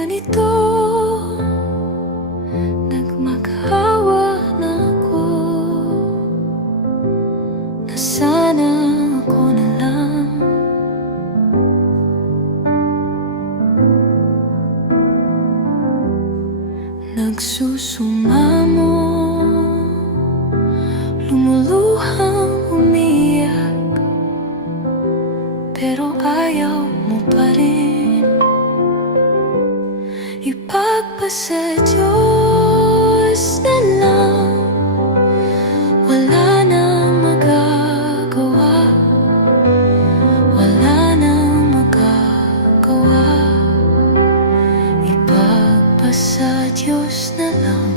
ganito? Nagmakaawa na ako, na sana ako na lang. Nagsusumamo, lumuluhang umiyak, pero ayaw mo pa rin ipagpasa Diyos na lang. Wala nang magagawa, wala nang magagawa, ipagpasa Diyos na lang.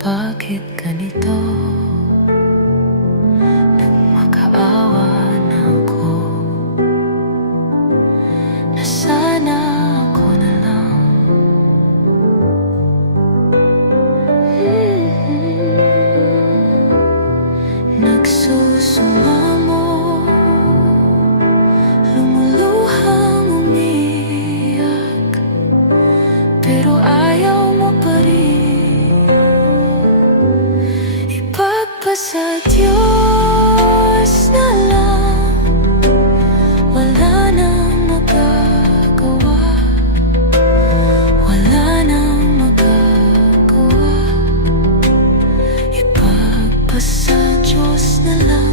Bakit ganito? Nagmakaawa na ako, na sana ako na lang. Nagsusumamo, lumuluhang umiyak, pero ayaw mo pa rin ipagpasa Diyos na lang. Wala nang magagawa, wala nang magagawa, ipagpasa Diyos na lang.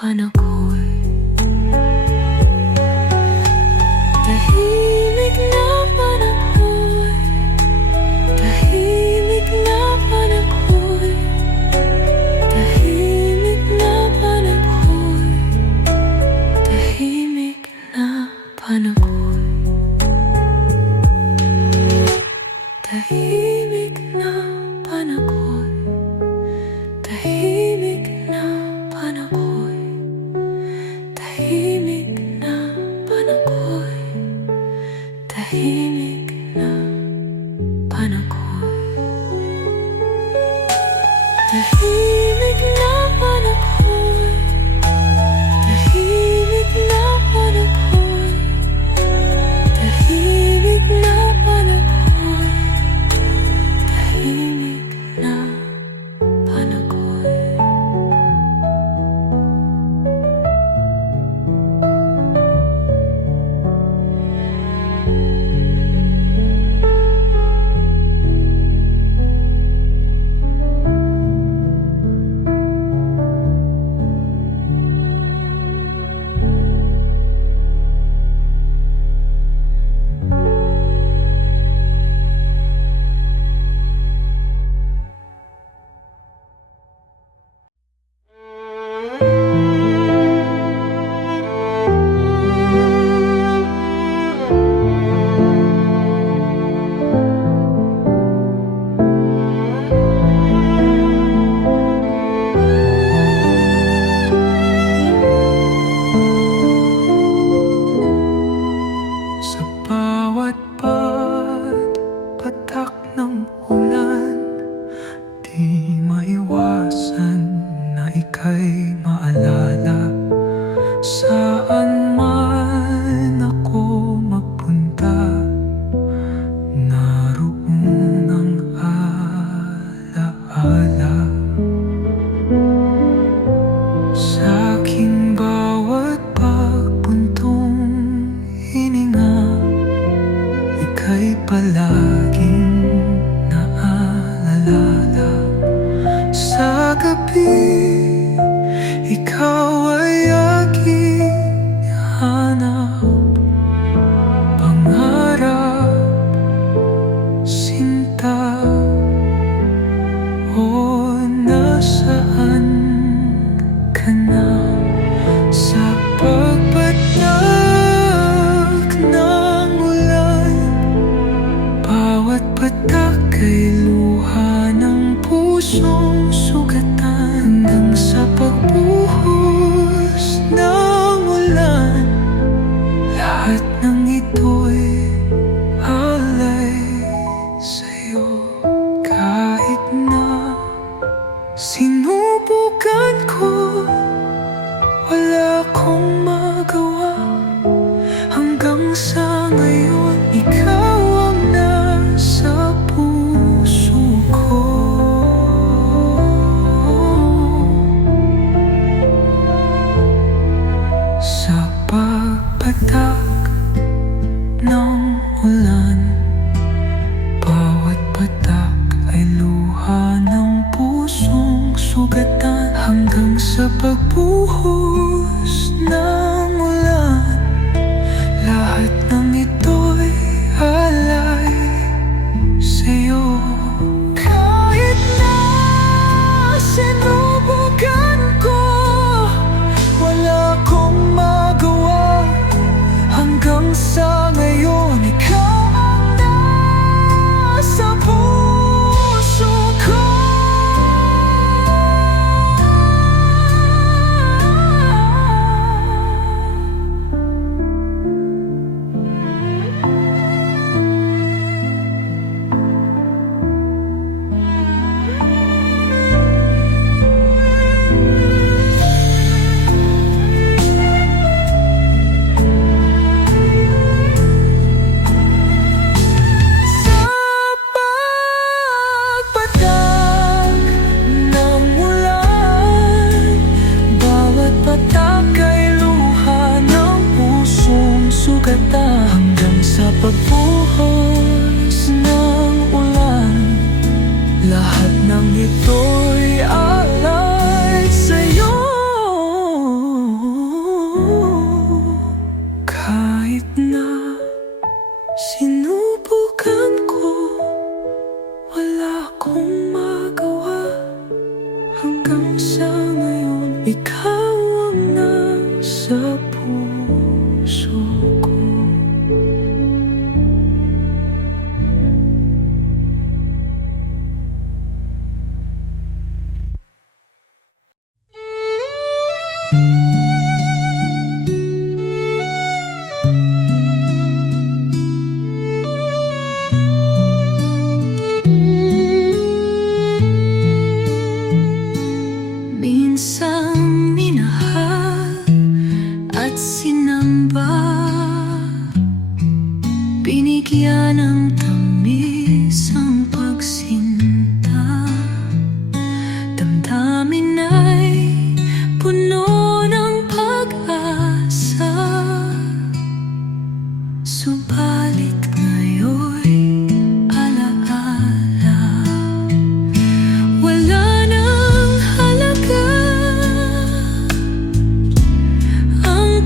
panakoy. Tahimik na panakoy, tahimik na panakoy, tahimik na panakoy, tahimik na panakoy, tahimik na panakoy, tahimik na panakoy, tahimik na panakoy, tahimik na panakoy, tahimik na panakoy, tahimik na panakoy, tahimik na panakoy, tahimik na panakoy. Sa bawat patak ng ulan, di maiwasan na ika'y maalala. Saan man ako mapunta, naroon ang alaala. Sa aking bawat pagbuntong hininga, ika'y palaging naalala. Sa gabi, ikaw ay aking hanap. Pangarap, sinta, o nasaan ka na? Sa pagpatak ng ulan, bawat patak ay luha ng pusong sugatan. Hanggang sa pagbuhos ng ulan, lahat ng ito'y alay sa'yo. Kahit na sinubukan ko, wala akong magawa. Hanggang sa ngayon, ikaw ang nasa puso ko. Sa pagpatak ng ulan, bawat patak ay luha ng pusong sugatan. Hanggang sa pagbuhos na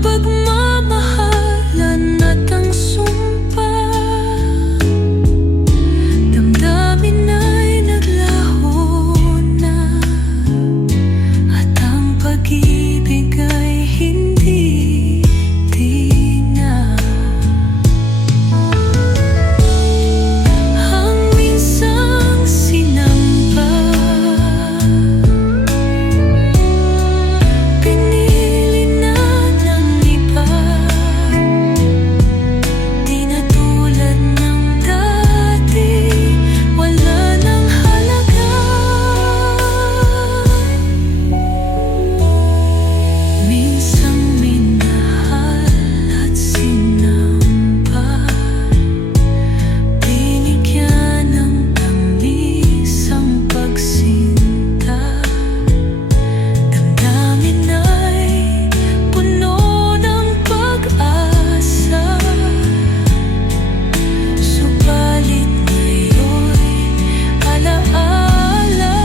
pagmamahalan at ang sumpa, damdamin ay naglaho na, at ang pag-ibig ay hindi di na. Ang minsang sinamba, pinili na ng iba, di na tulad ng dati, wala nang halaga. Minsang minahal at sinamba, binigyan ng tamis ang pagsinta, damdamin ay puno ng pag-asa. Subalit ngayon'y alaala,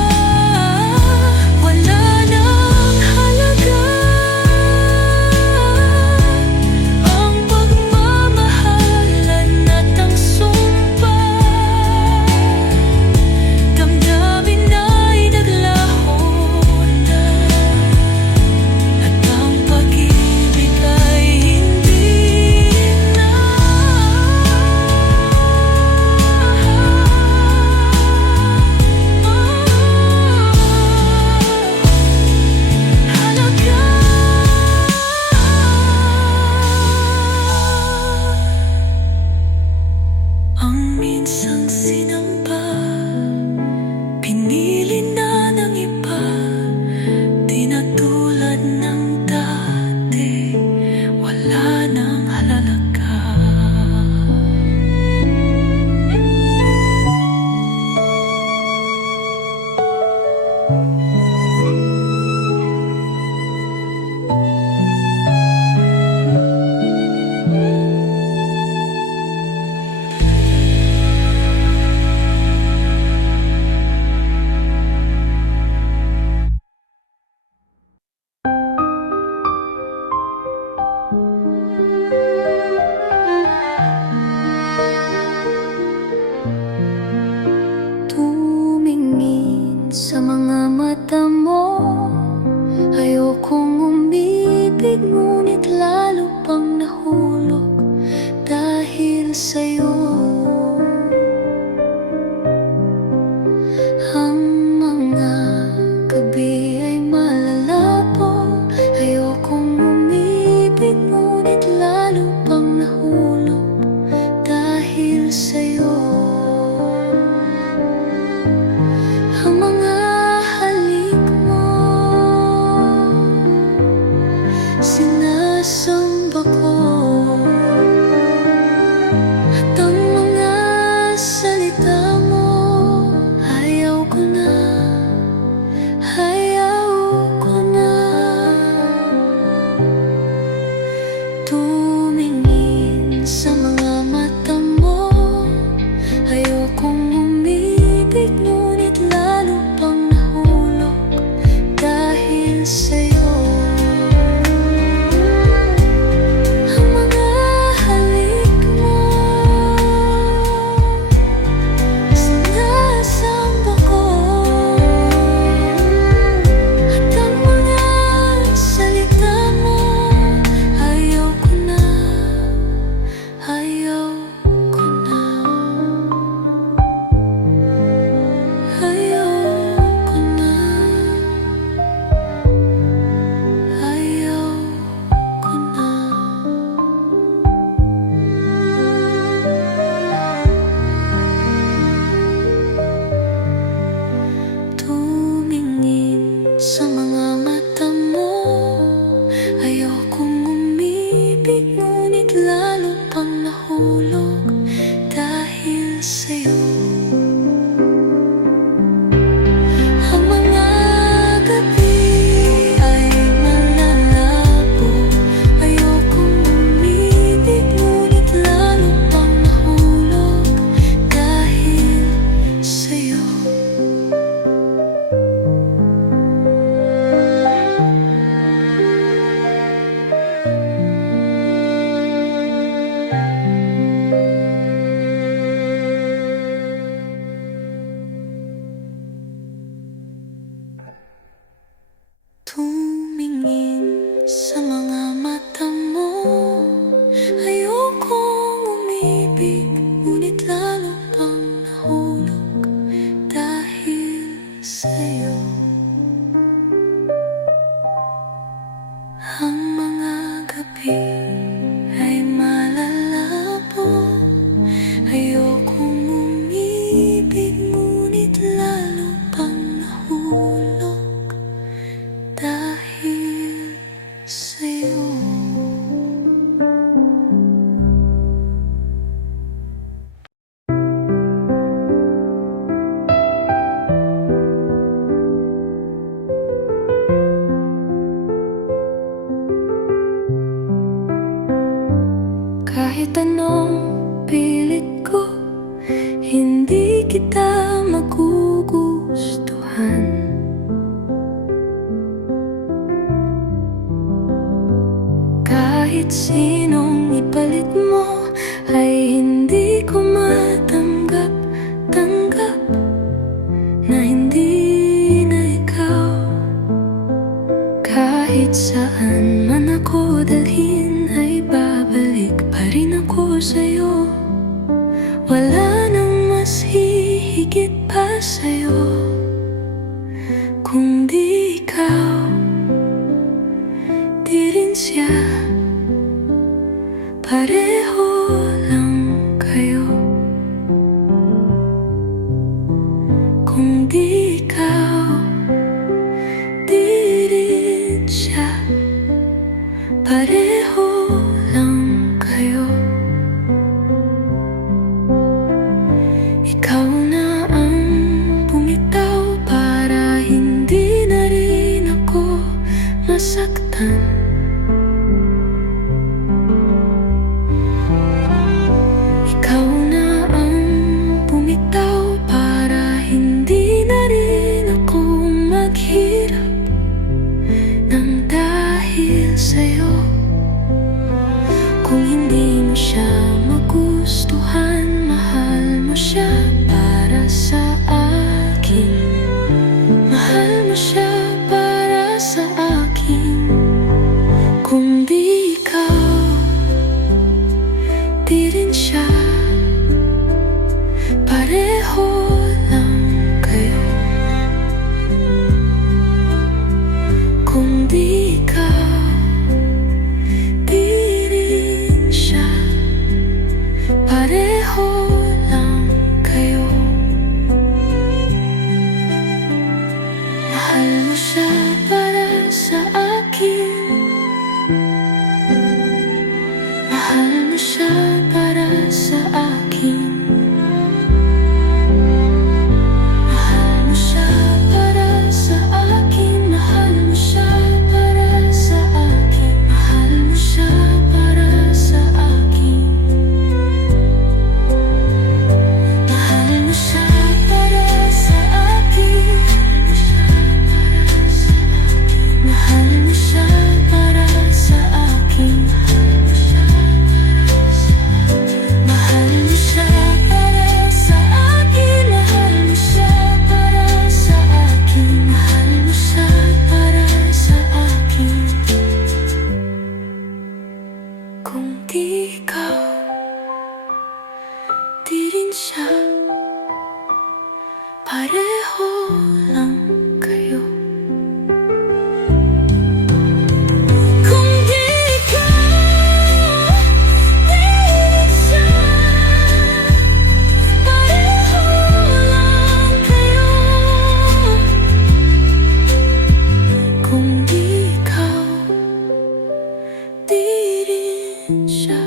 wala nang halaga. Ang pagmamahalan at ang sumpa, damdamin ay naglaho na, at ang pag-ibig ay hindi na. Halaga. Ang minsang sinamba, pinili na ng iba, di na tulad ng dati, wala nang halaga. Tumingin sa mga mata mo, ayokong umibig, ngunit lalo pang nahulog dahil sa'yo. Ang mga gabi ay malalabo, ayokong umibig, ngunit lalo pang nahulog dahil sa'yo. Ang mga halik mo, sinasamba ko, at ang mga salita mo, ayaw ko na, ayaw ko na. Tumingin sa mga mata mo, ayokong umibig, ngunit lalo pang nahulog dahil sa'yo. Ang mga halik mo, sinasamba ko, at ang mga salita mo, ayaw ko na, ayaw ko na. Ayaw ko na, ayaw ko na. Tumingin sa mga mata mo, ayokong umibig, ngunit lalo pang nahulog dahil sa'yo. Ang mga gabi ay malalabo, ayokong umibig, ngunit lalo pang nahulog dahil sa'yo. Kahit anong pilit ko, hindi kita magugustuhan. Kahit sinong ipalit mo, ay hindi ko matanggap na hindi na ikaw. Kahit saan man ako dalhin, ay babalik pa rin ako sa'yo. Wala nang mas hihigit pa sa'yo kung di ikaw, di rin siya. Pareho lang kayo. Kung di ikaw, di rin siya. Pareho lang kayo. Ikaw na ang bumitaw para hindi na rin ako masaktan. Ikaw na ang bumitaw para hindi na rin ako maghirap nang dahil sa'yo. Kung hindi mo siya magustuhan, mahal mo siya para sa akin. Mahal mo siya para sa akin. Kung di ikaw, di rin siya. Pareho lang kayo. Kung di ikaw, di rin siya. Pareho lang kayo. Mahal mo siya para sa akin. Mahal mo siya para sa akin. Mahal mo siya para sa akin. Mahal mo siya para sa akin. Mahal mo siya para sa akin. Mahal mo siya para sa akin. Mahal mo siya para sa akin. Mahal mo siya para sa akin. Mahal mo siya para sa akin. Mahal mo siya para sa akin. Kung di ikaw, di rin siya. Pareho lang kayo. Kung di ikaw, di rin siya. Pareho lang kayo. Kung di ikaw, di rin siya.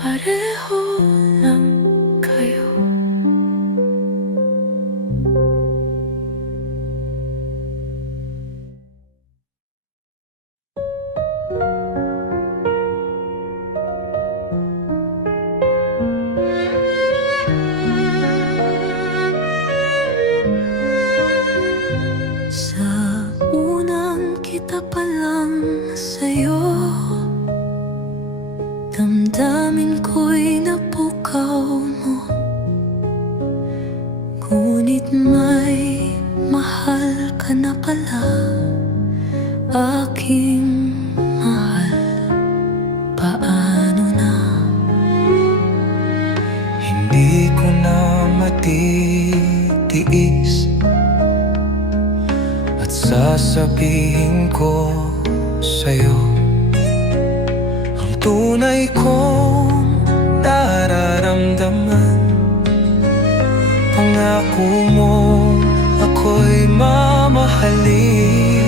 Pareho lang kayo. Sa unang kita pa lang sa'yo, damdamin ko'y napukaw mo. Ngunit may mahal ka na pala, aking mahal. Paano na? Hindi ko na matitiis at sasabihin ko sa'yo ang tunay kong nararamdaman. Pangako mo ako'y mamahalin.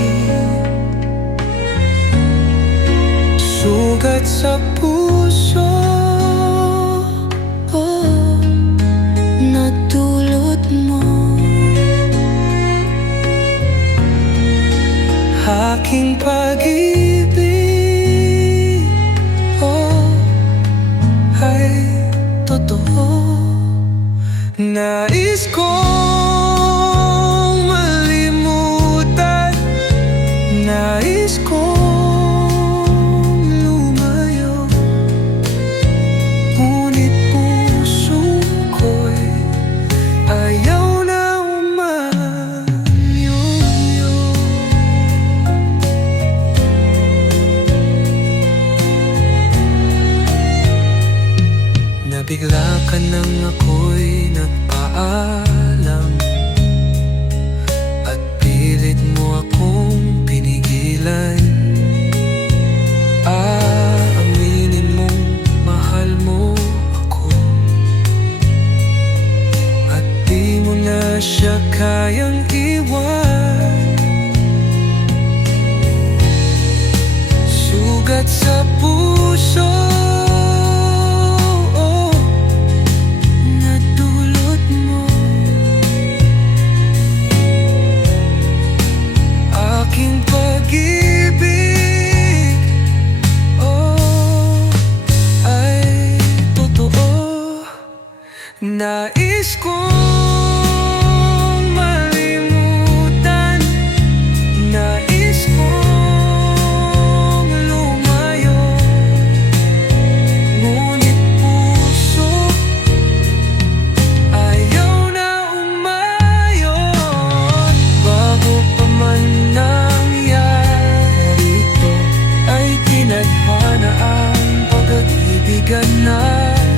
Sugat sa puso, Natulot mo. aking pag-ibig, ka nang ako'y nagpaalam, at pilit mo akong pinigilan. Aminin mong mahal mo ako, at di mo na siya kayang iwan. Sugat sa puso na dulot mo, aking pag-ibig ay totoo. Nais kong malimutan, nais kong lumayo, ngunit puso ayaw na umayon. Bago pa man nangyari ito, ay tinadhana ang pag-ibigan natin,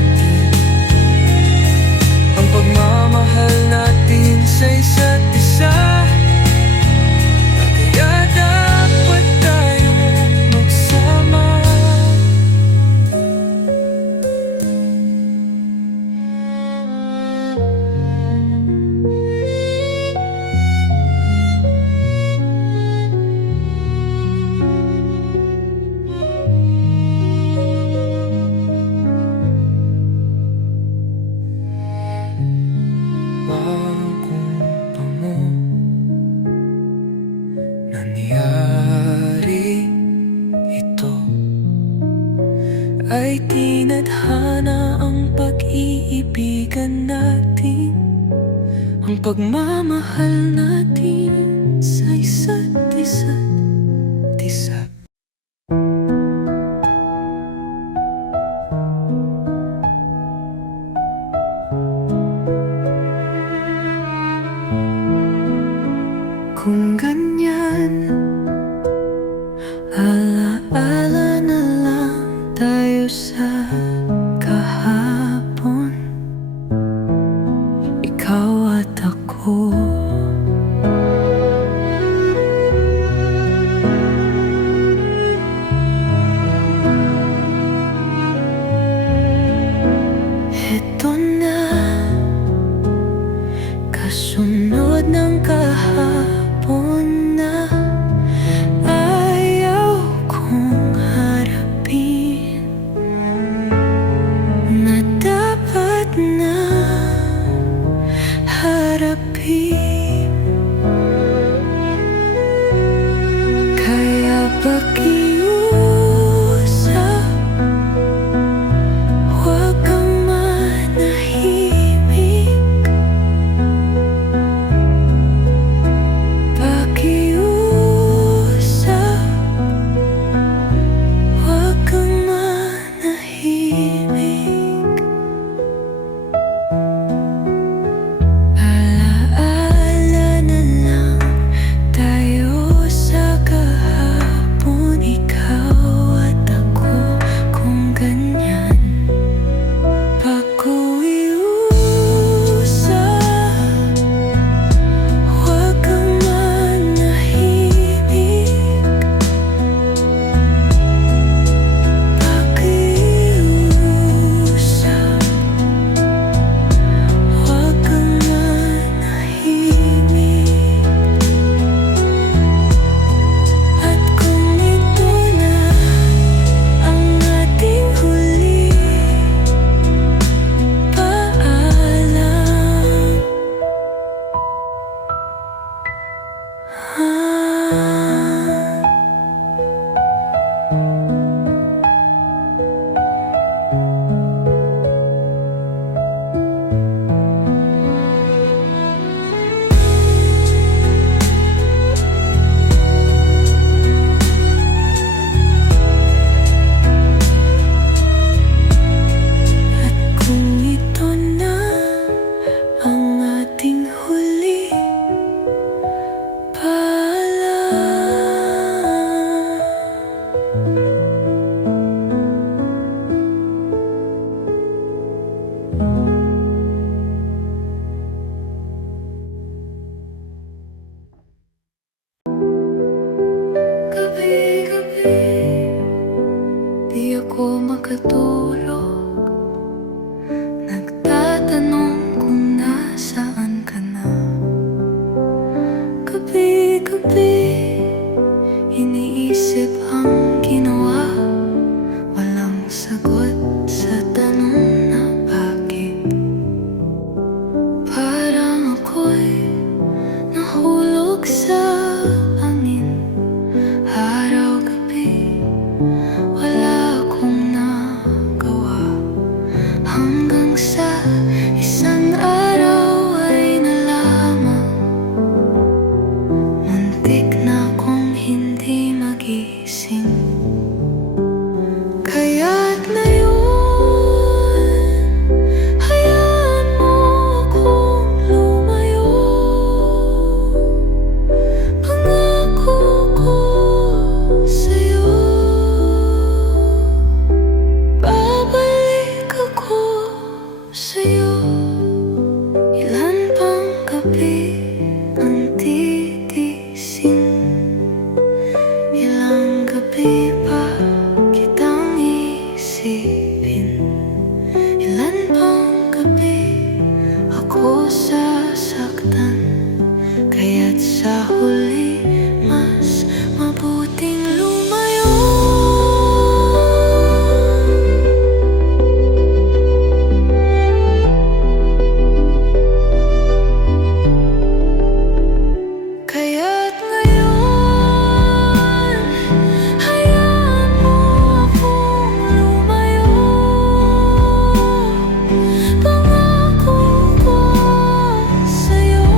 ang pagmamahal natin sa isa't isa. Kaya dapat tayong magsama. Bagong pango nangyari ito, ay tinadhana ang pag-iibigan natin, ang pagmamahal natin sa isa't isa. Kung ganyan, ala-ala na lang tayo sa kahapon, ikaw at ako. makatulog. Nagtatanong kung nasaan ka na. Gabi-gabi iniisip ang ginawa. Walang sagot sa tanong na bakit. Parang ako'y nahulog sa hangin. Araw-gabi wala akong nagawa. Hanggang sa isang araw ay nalaman, muntik na akong hindi magising. Kaya't ngayon, hayaan mo akong lumayo. Pangako ko sa'yo, babalik ako sa'yo. Ilan pang gabi ang titising? Ilang gabi pa kitang isipin? Ilan pang gabi ako sasaktan? Kaya't sa huli mas mabuting lumayo. Kaya't ngayon, hayaan mo akong lumayo. Pangako ko sa'yo,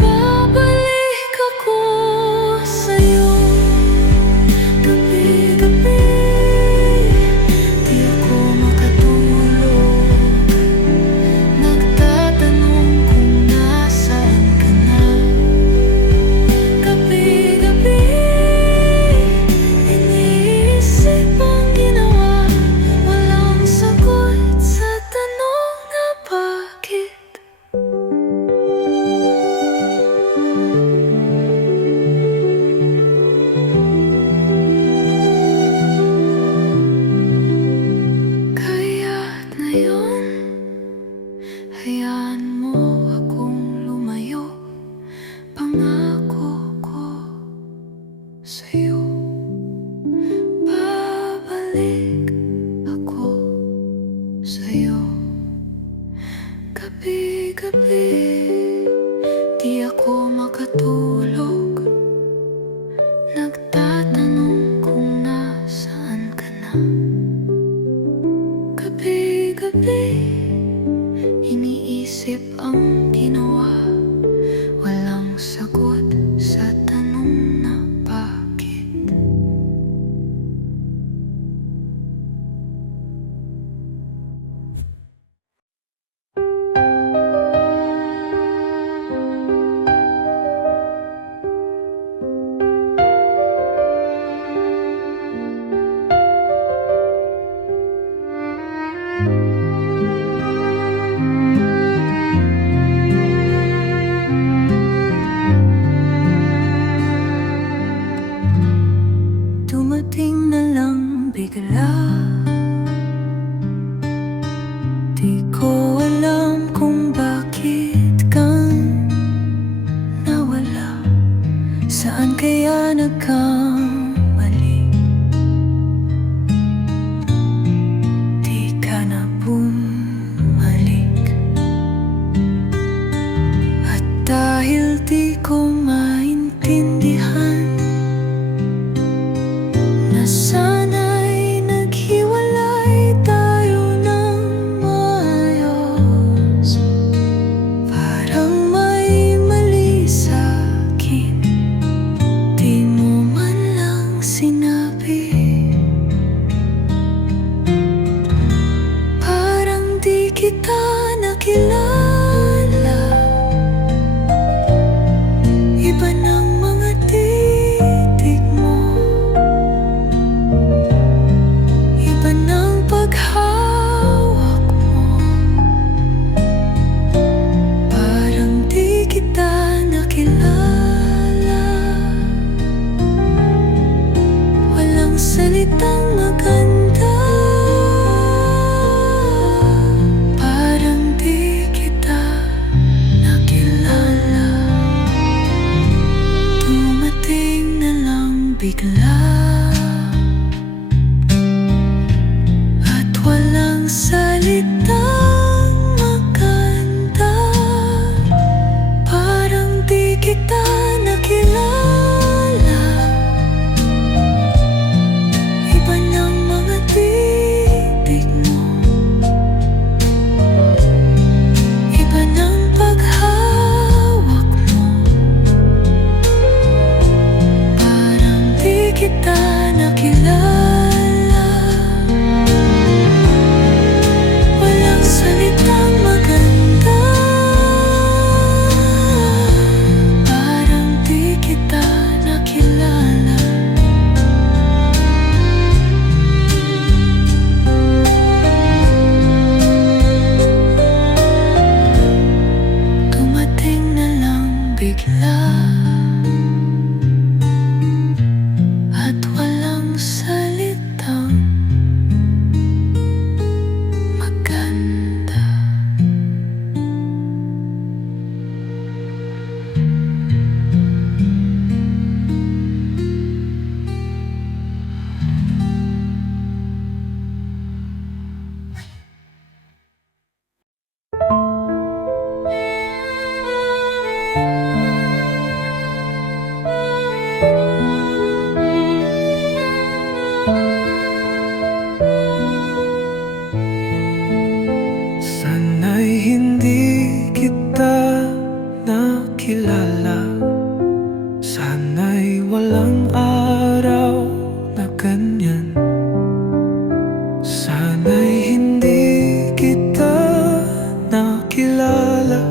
babalik ako sa'yo. Gabi-gabi di ako makatulog. Nagtatanong kung nasaan ka na. Gabi-gabi iniisip ang ginawa. Walang sagot sa tanong na bakit. Kaya't ngayon, hayaan mo akong lumayo. Pangako ko sa'yo, babalik ako sa'yo. Gabi-gabi di ako makatulog. Nagtatanong kung nasaan ka na. Gabi-gabi iniisip ang ginawa. Walang sagot sa tanong na bakit. Dumating na lang bigla. Di ko alam kung bakit kang nawala. Saan kaya nagkamali? Di ka na bumalik. At dahil di ko maintindihan na sana'y naghiwalay tayo ng maayos, parang may mali sa'kin. Di mo man salitang maganda, parang di kita nakilala. Dumating na lang bigla, at walang salitang maganda, parang di kita nakilala. Iba ng mga titig mo, iba ng paghawak mo, parang di kita nakilala. Walang salitang maganda, parang di kita nakilala. Dumating na lang bigla, at walang salitang maganda. Sana'y hindi kita nakilala. Sana'y walang araw na ganyan. Sana'y hindi kita nakilala.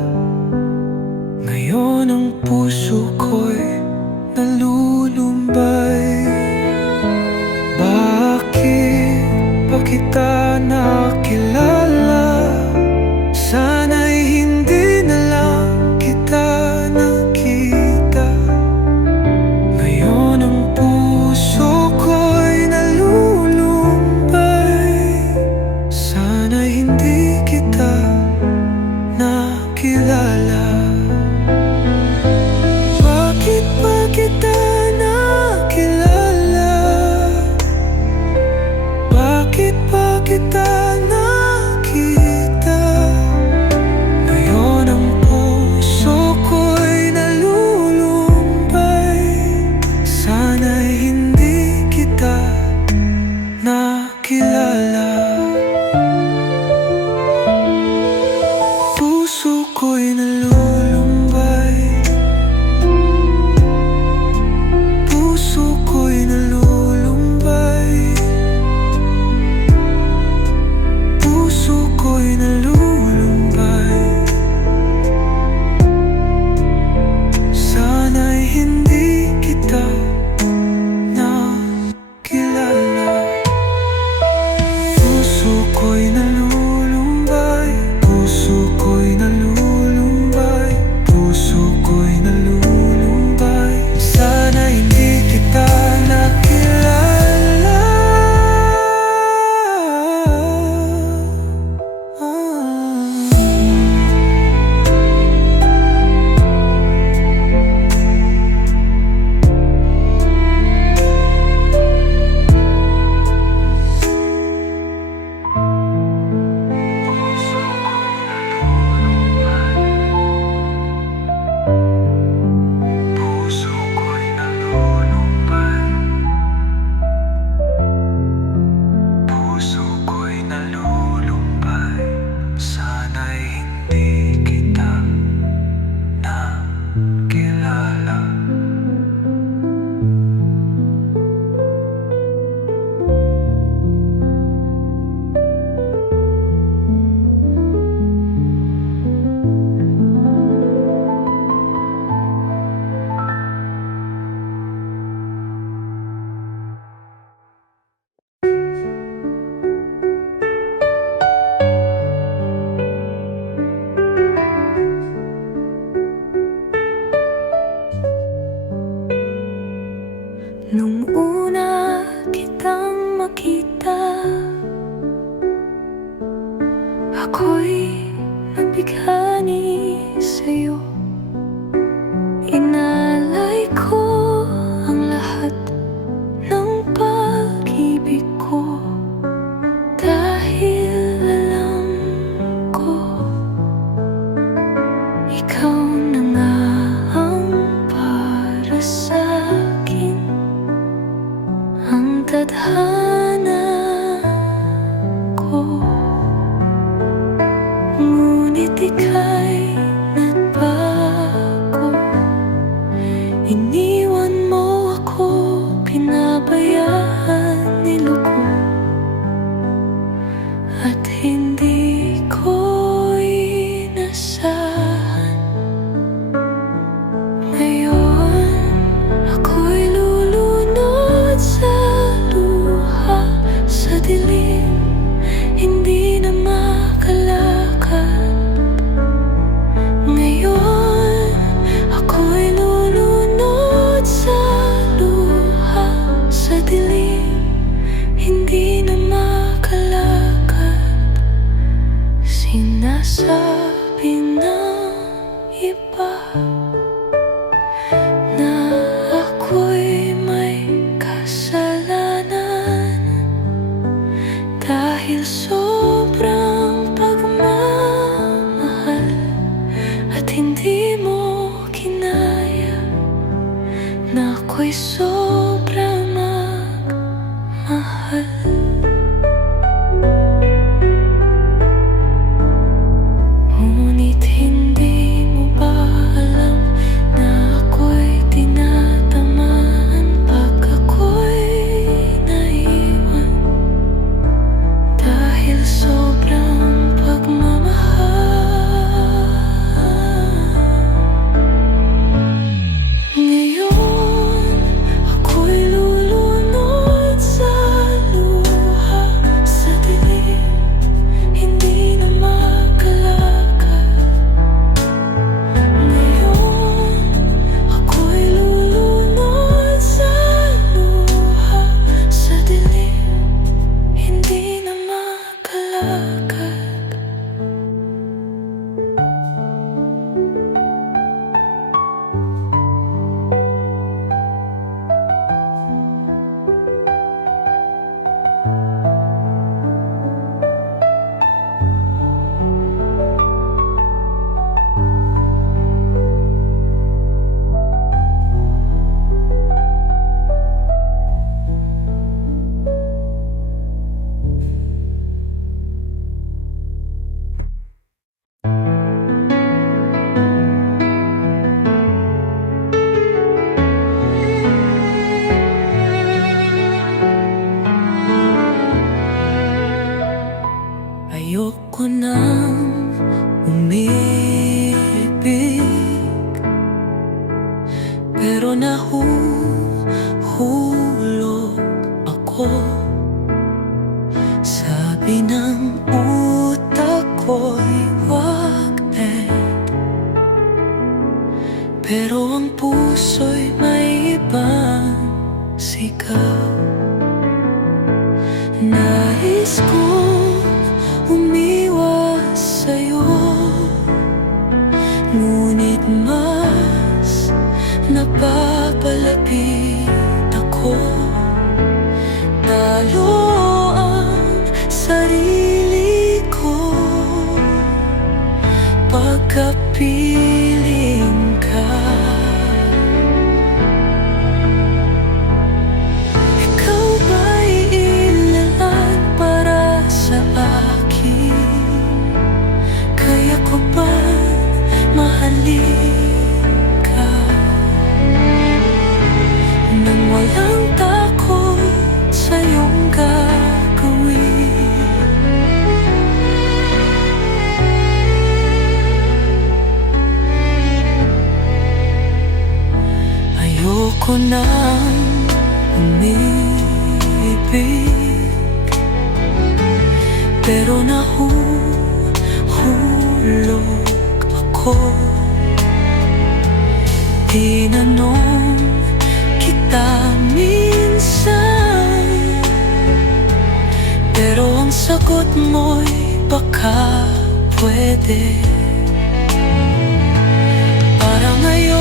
Ngayon ang puso ko'y nalulumbay. Bakit pa kita nakilala? Sana'y hindi na lang kita nakita. Ngayon ang puso ko'y nalulumbay. Sana'y hindi kita nakilala. Bakit pa kita nakilala? Bakit pa kita nakita? Ngayon ang puso ko'y nalulumbay. Sana'y hindi kita nakilala. Puso ko'y nalulumbay. Puso ko'y nalulumbay. Puso ko'y nalulumbay. Sana'y hindi kita nakilala. Puso ko'y nalulumbay. Puso ko'y nalulumbay. Puso ko'y nalulumbay. Sana hindi kita nakilala. Puso ko'y nalulumbay. Puso ko'y nalulumbay. Sana'y hindi kita nakilala. Nung una kitang kita. Ako'y nabighani sa'yo. Inalay ko ang lahat ng pag-ibig ko, dahil alam ko ikaw na nga ang para sa'kin, ang tadhana ko. Ngunit ika'y nagbago, iniwan mo ako, pinabayaan niloko, at hindi ko inasahan. Ngayon ako'y lulunod sa luha, sa dilim, hindi na makalakad. Ngayon ako'y lulunod sa luha, sa dilim, hindi na makalakad. Sinasabi ng iba na ako'y may kasalanan, dahil sobrang pagmamahal at hindi mo kinaya na ako'y sobrang magmahal. Ngunit hindi mo ba alam na ako'y tinatamaan pag ako'y naiwan, dahil sobrang pagmamahal. Ngayon ako'y lulunod sa luha, sa dilim, hindi na makalakad. Ngayon ako'y lulunod sa luha, sa dilim, hindi na makalakad. Ayoko nang umibig, pero nahuhulog ako. Sabi ng utak ko'y wag pero ang puso'y may ibang sigaw. Nais ko umiwas sa'yo, ngunit mas napapalapit ako. Talo ang sarili ko pagkapiling ka. Ikaw ba'y ilan para sa akin? Kaya ko ba mahalin ka nang walang takot sa iyong gagawin? Ayoko nang umibig, pero nahuhulog ako. Tinanong kita minsan sagot mo'y baka pwede. Para ngayon